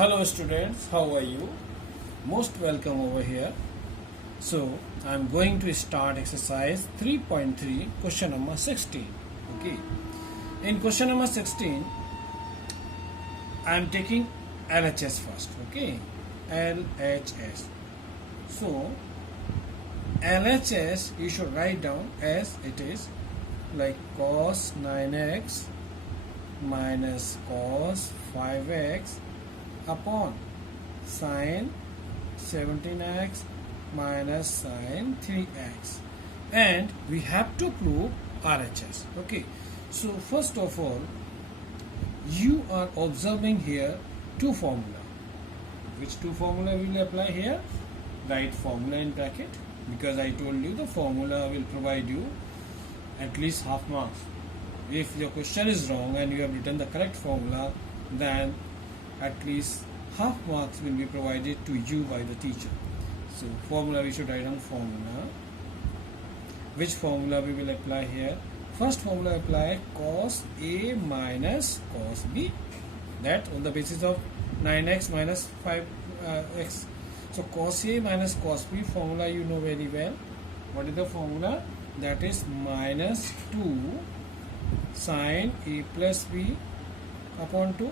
Hello students, how are you? Most welcome over here. So I am going to start exercise 3.3 question number 16. Okay. In question number 16 I am taking LHS first. Okay. LHS. So LHS you should write down as it is, like cos 9x minus cos 5x upon sine 17x minus sine 3x, and we have to prove RHS. Okay, so first of all you are observing here two formula. Which two formula will apply here? Write formula in bracket, because I told you the formula will provide you at least half marks. If your question is wrong and you have written the correct formula, then at least half marks will be provided to you by the teacher. So formula, we should write down formula. Which formula we will apply here? First formula, apply cos A minus cos B, that on the basis of 9x minus 5x. So cos A minus cos B formula you know very well. What is the formula? That is minus 2 sine A plus B upon 2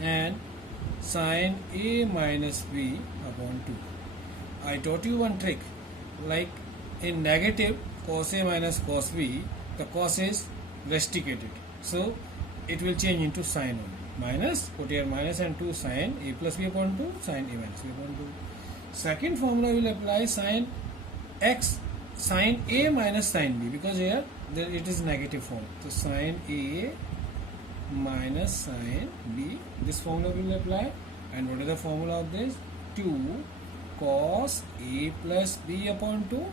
and sine A minus B upon 2. I taught you one trick, like in negative cos A minus cos B, the cos is rusticated, so it will change into sine only. Minus, put here minus, and 2 sine A plus B upon 2, sine A minus B upon 2. Second formula will apply sine x, sine A minus sine B, because here it is negative form. So sine A minus sine B, this formula will apply. And what is the formula of this? 2 cos A plus B upon 2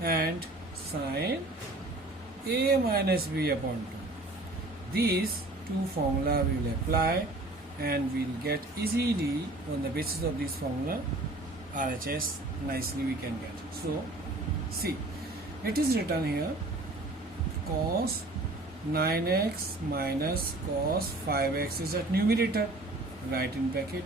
and sine A minus B upon 2. These two formula we will apply, and we will get easily on the basis of this formula RHS nicely we can get. So see, it is written here cos 9x minus cos 5x is at numerator, write in bracket,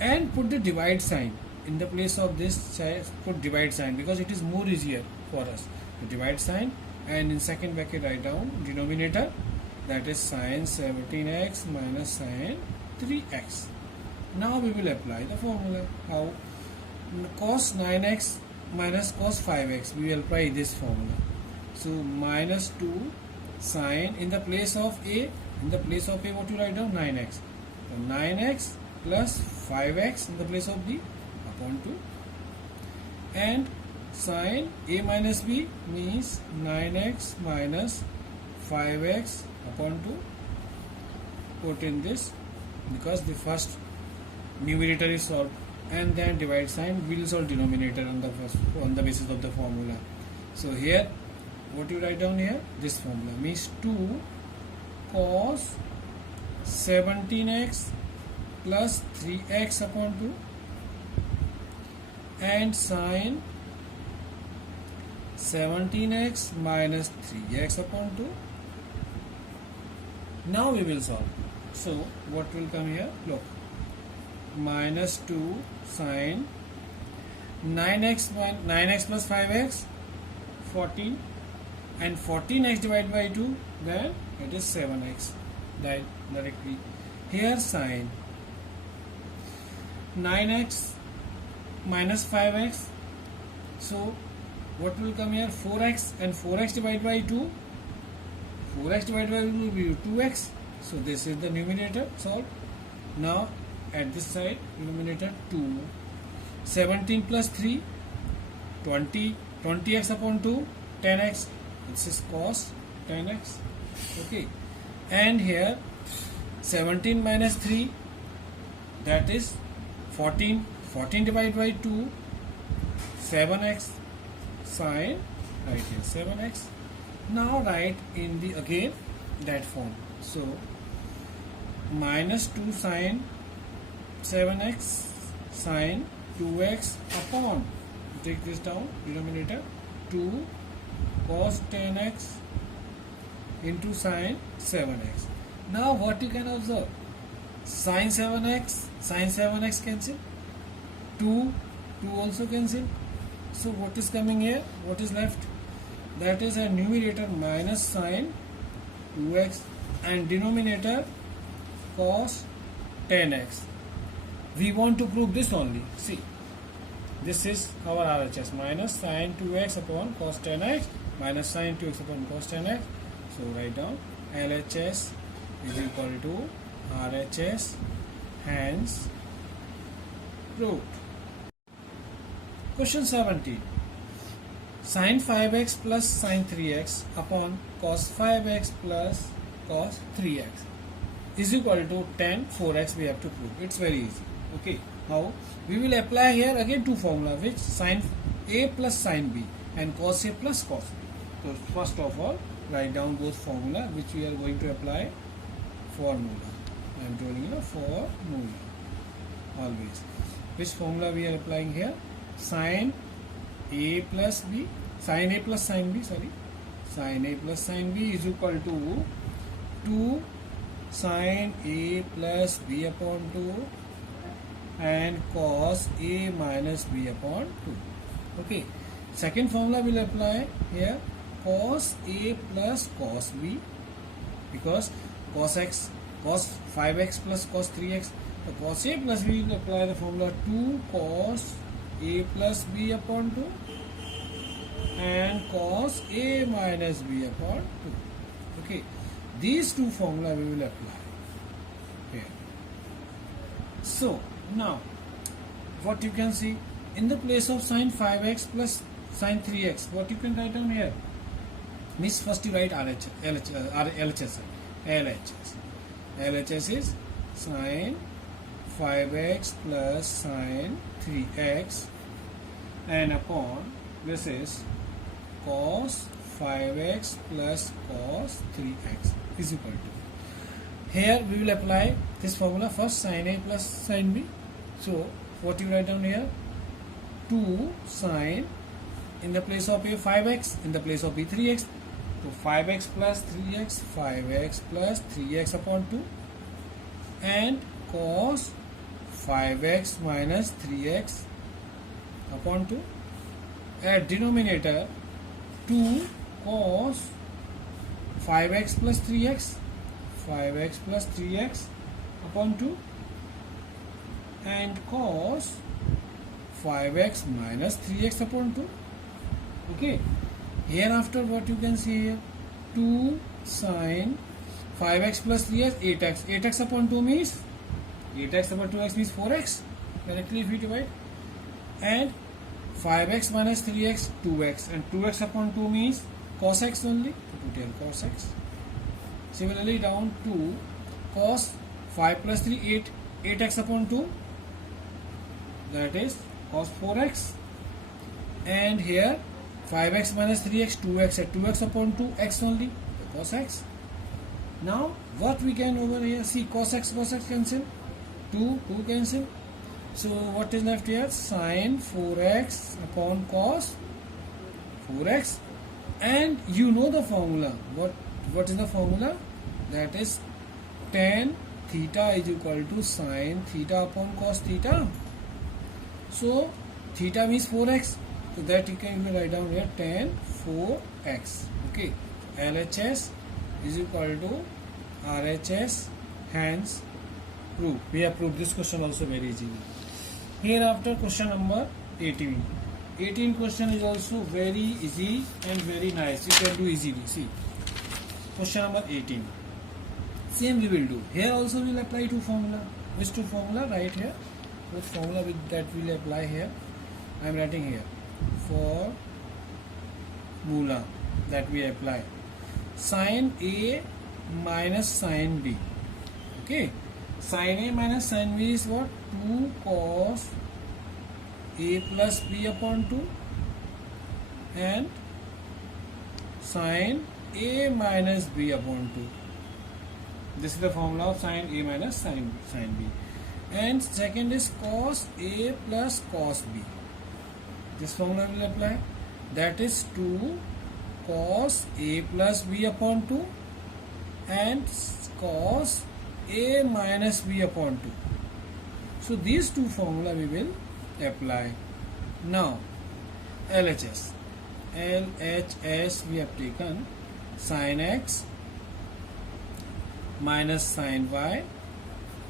and put the divide sign in the place of this. Put divide sign because it is more easier for us. The divide sign, and in second bracket write down denominator, that is sine 17x minus sine 3x. Now we will apply the formula. How? Cos 9x minus cos 5x, we will apply this formula. So minus 2 sine, in the place of A, what you write down? 9x. So 9x plus 5x in the place of B upon 2, and sine A minus B means 9x minus 5x upon 2. Put in this, because the first numerator is solved, and then divide sign will solve denominator on the basis of the formula. So here what you write down here? This formula means 2 cos 17x plus 3x upon 2 and sine 17x minus 3x upon 2. Now we will solve. So what will come here? Look, minus 2 sine 9x plus 5x 14, and 14x divided by 2, then it is 7x directly. Here sine 9x minus 5x, so what will come here? 4x, and 4x divided by 2, 4x divided by 2 will be 2x. So this is the numerator solved. Now at this side, numerator 2, 17 plus 3, 20, 20x upon 2, 10x. This is cos 10x. Okay, and here 17 minus 3, that is 14, 14 divided by 2, 7x sine, right here 7x. Now write in the again that form. So minus 2 sine 7x sine 2x upon, take this down, denominator 2 cos 10x into sine 7x. Now what you can observe? Sine 7x cancel. 2 also cancel. So what is coming here? What is left? That is a numerator minus sine 2x and denominator cos 10x. We want to prove this only. See, this is our RHS, minus sine 2x upon cos 10x minus sine 2x upon cos 10x. So write down LHS is equal to RHS, hence proved. Question 17. Sin 5x plus sin 3x upon cos 5x plus cos 3x is equal to tan 4x. We have to prove. It's very easy. Okay. How? We will apply here again two formula, which sin A plus sin B and cos A plus cos B. So first of all, write down those formula which we are going to apply. Formula. I am telling you, formula. Always. Which formula we are applying here? Sin A plus B, sin A plus sin B, sin A plus sin B is equal to 2 sin A plus B upon 2 and cos A minus B upon 2. Okay. Second formula will apply here, cos A plus cos B, because cos 5x plus cos 3x. So cos A plus B will apply the formula 2 cos A plus B upon 2 and cos A minus B upon 2. Okay. These two formula we will apply here. So now what you can see, in the place of sin 5x plus sin 3x, what you can write down here? Means first you write LHS. LHS is sin 5x plus sin 3x and upon this is cos 5x plus cos 3x is equal to. Here we will apply this formula first, sin A plus sin B. So what you write down here? 2 sin, in the place of A 5x, in the place of B 3x. So 5x plus 3x, 5x plus 3x upon 2 and cos 5x minus 3x upon 2. At denominator 2 cos 5x plus 3x, 5x plus 3x upon 2 and cos 5x minus 3x upon 2. Okay. Hereafter what you can see here? 2 sin 5x plus 3x, 8x. 8x upon 2 means 8x upon 2x means 4x. Directly if we divide. And 5x minus 3x, 2x. And 2x upon 2 means cos x only. Put here cos x. Similarly down to cos 5 plus 3, 8. 8x upon 2. That is cos 4x. And here 5x minus 3x, 2x, at 2x upon 2, x only, cos x. Now, what we can over here, see cos x cancel, 2 cancel. So, what is left here? Sin 4x upon cos 4x. And you know the formula. What is the formula? That is tan theta is equal to sin theta upon cos theta. So, theta means 4x. So that you can write down here tan 4x. Okay. LHS is equal to RHS, hence proof. We have proved this question also very easily. Hereafter question number 18. 18 question is also very easy and very nice. You can do easily. See. Question number 18. Same we will do. Here also we will apply two formula. Which two formula? Right here. Which formula that we will apply here? I am writing here. Formula that we apply. Sin A minus sin B. Okay. Sin A minus sin B is what? 2 cos A plus B upon 2 and sin A minus B upon 2. This is the formula of sin A minus sin B. And second is cos A plus cos B. This formula will apply. That is 2 cos A plus B upon 2 and cos a minus b upon 2. So these two formula we will apply. Now LHS. LHS we have taken sin x minus sin y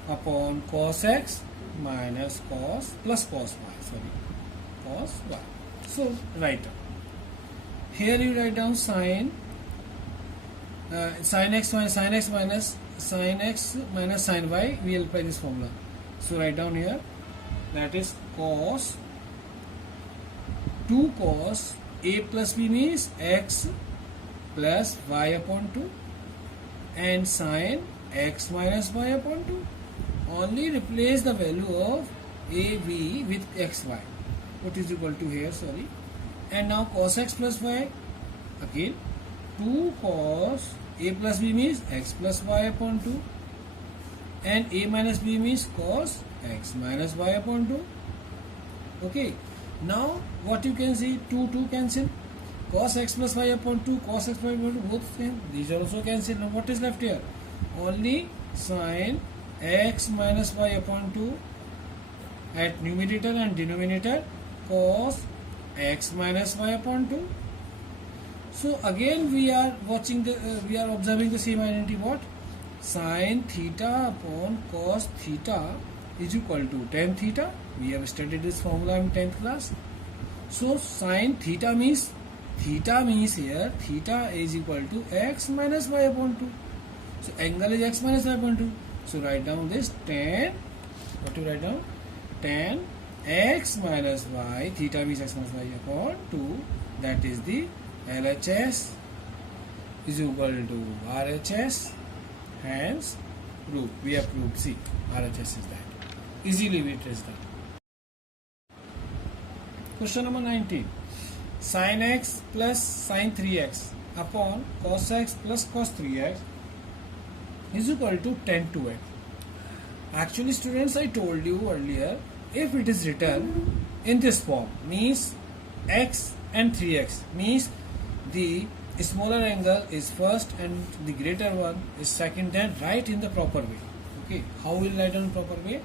upon cos x minus cos plus cos y. Sorry, cos y. So write down. Here you write down sin x minus sin x minus sin y. We will apply this formula. So write down here, that is cos 2 cos a plus b means x plus y upon 2 and sin x minus y upon 2. Only replace the value of a b with xy. What is equal to here? Sorry. And now cos x plus y. Again 2 cos a plus b means x plus y upon 2 and a minus b means cos x minus y upon 2. Okay. Now what you can see, 2 cancel. Cos x plus y upon 2, cos x plus y upon 2, both same. These are also cancelled. Now what is left here? Only sin x minus y upon 2 at numerator and denominator, cos x minus y upon 2. So again we are observing the same identity. What? Sin theta upon cos theta is equal to tan theta. We have studied this formula in 10th class. So sin theta means here theta is equal to x minus y upon 2. So angle is x minus y upon 2. So write down this tan. What to write down? Tan x minus y, theta means x minus y upon 2. That is the LHS is equal to RHS. Hence proved. We have proved. See, RHS is that. Easily we trace that. Question number 19. Sin x plus sin 3x upon cos x plus cos 3x is equal to tan 2x. Actually students, I told you earlier, if it is written in this form, means x and 3x, means the smaller angle is first and the greater one is second, then write in the proper way. Okay, how will write down proper way?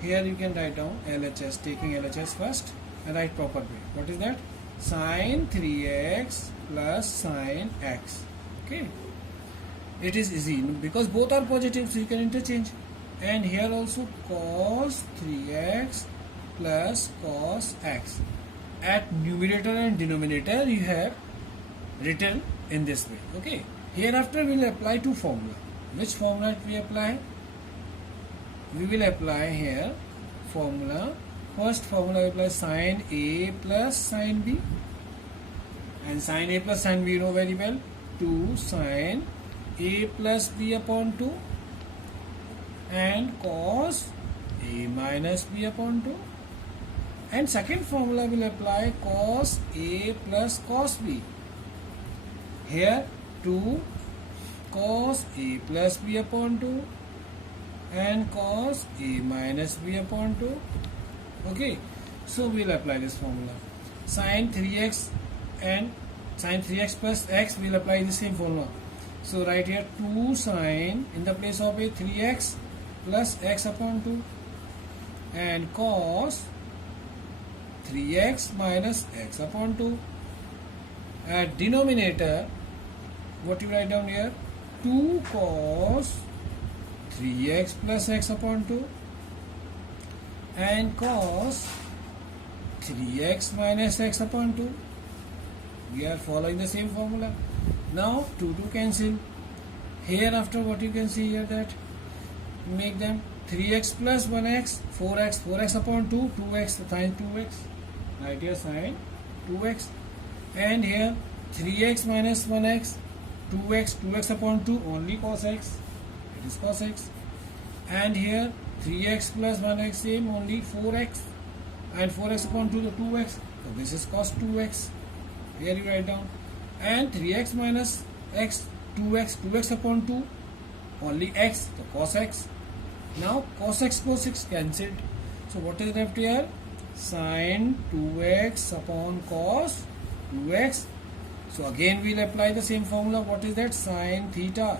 Here you can write down LHS, taking LHS first and write proper way. What is that? Sin 3x plus sin x. Okay, it is easy because both are positive, so you can interchange. And here also cos 3x plus cos x. At numerator and denominator you have written in this way. Okay, hereafter we will apply two formula. Which formula we apply? We will apply here formula. First formula we apply sin a plus sin b, and sin a plus sin b you know very well, 2 sin a plus b upon 2 and cos a minus b upon 2. And second formula will apply cos a plus cos b. Here 2 cos a plus b upon 2 and cos a minus b upon 2. Okay, so we will apply this formula. Sin 3x and sin 3x plus x will apply the same formula. So write here 2 sin in the place of a 3x plus x upon 2 and cos 3x minus x upon 2. At denominator, what you write down here? 2 cos 3x plus x upon 2 and cos 3x minus x upon 2. We are following the same formula. Now 2 cancel. Hereafter what you can see here, that make them 3x plus 1x, 4x upon 2, 2x sin 2x. Right here sin 2x. And here 3x minus 1x, 2x upon 2, only cos x. It is cos x. And here 3x plus 1x, same, only 4x, and 4x upon 2 the 2x. So this is cos 2x. Here you write down. And 3x minus x, 2x upon 2, only x, the cos x. Now cos x cancelled. So what is left here? Sin 2x upon cos 2x. So again we will apply the same formula. What is that? Sin theta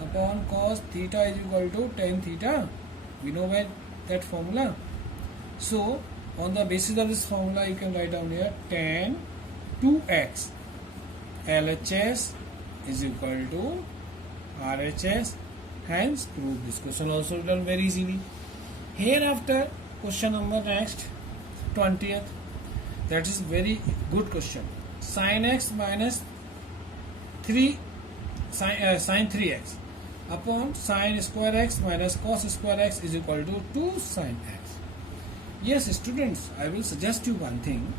upon cos theta is equal to tan theta. We know well that formula. So on the basis of this formula you can write down here tan 2x LHS is equal to RHS. Hence prove. This question also done very easily. Hereafter question number next 20th, that is very good question. Sin x minus 3 sin 3x upon sin square x minus cos square x is equal to 2 sin x. Yes students, I will suggest you one thing.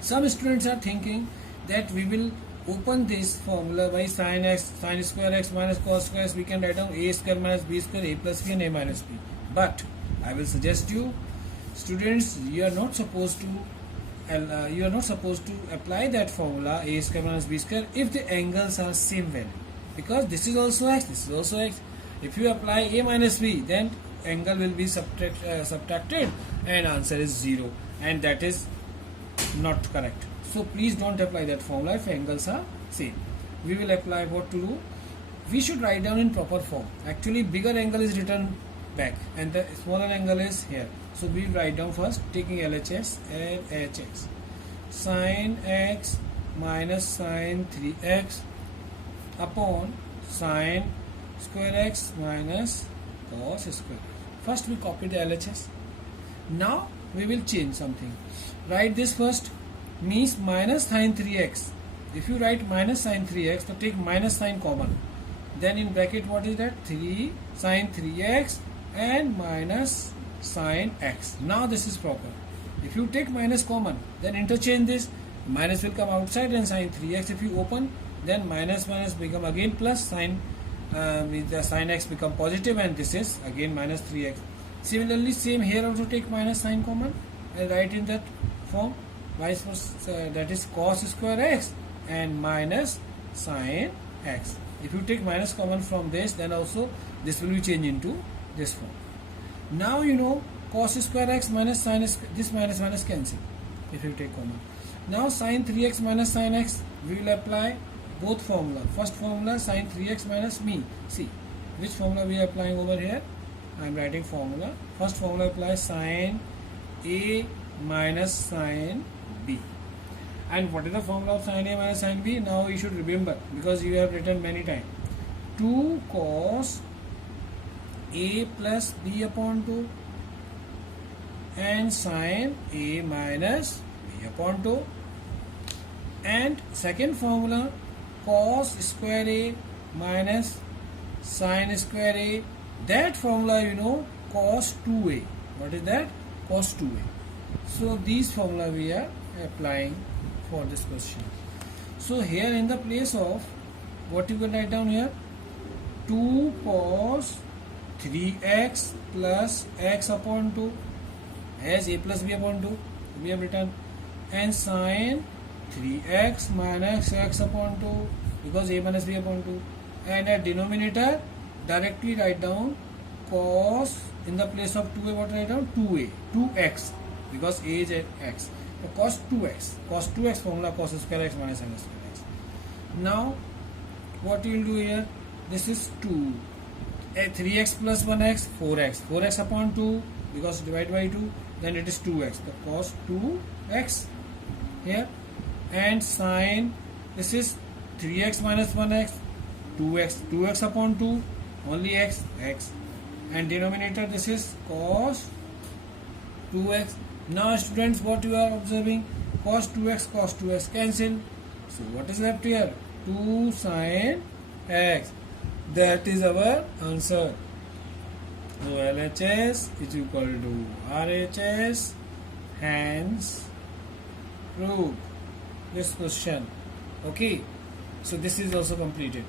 Some students are thinking that we will open this formula by sin x, sin square x minus cos square x. We can write down a square minus b square, a plus b and a minus b. But I will suggest you, students, you are not supposed to apply that formula a square minus b square if the angles are same value, because this is also x, this is also x. If you apply a minus b, then angle will be subtracted and answer is 0, and that is not correct. So please don't apply that formula if angles are same. We will apply what to do. We should write down in proper form. Actually bigger angle is written back and the smaller angle is here. So we write down first taking LHS and HX. Sin x minus sin 3x upon sin square x minus cos square x. First we copy the LHS. Now we will change something. Write this first, means minus sin 3x. If you write minus sin 3x, so take minus sign common. Then in bracket what is that? 3 sin 3x and minus sin x. Now this is proper. If you take minus common, then interchange this. Minus will come outside and sin 3x. If you open, then minus minus become again plus sin, the sin x become positive, and this is again minus 3x. Similarly, same here also take minus sign common and write in that form. Vice versa, that is cos square x and minus sin x. If you take minus common from this, then also this will be changed into this form. Now you know cos square x minus sin x, this minus minus cancel if you take common. Now sin 3x minus sin x, we will apply both formula. First formula sin 3x minus me. See which formula we are applying over here. I am writing formula. First formula applies sin a minus sin b. And what is the formula of sin a minus sin b? Now you should remember, because you have written many times. 2 cos a plus b upon 2 and sin a minus b upon 2. And second formula, cos square a minus sin square a. That formula you know, cos 2a. What is that? Cos 2a. So these formula we are applying for this question. So here in the place of, what you can write down here, 2 cos 3x plus x upon 2 as a plus b upon 2 we have written, and sin 3x minus x upon 2 because a minus b upon 2, and at denominator directly write down cos, in the place of 2a what write down, 2a, 2x, because a is at x. So cos 2x formula, cos square x minus sin square x. Now what you will do here, this is 2, 3x plus 1x, 4x upon 2, because divide by 2, then it is 2x, the cos 2x here, and sin, this is 3x minus 1x, 2x upon 2, only x, and denominator this is cos 2x. Now students, what you are observing, cos 2x cancel. So what is left here? 2 sin x. That is our answer. So LHS is equal to RHS. Hence prove this question. Okay. So this is also completed.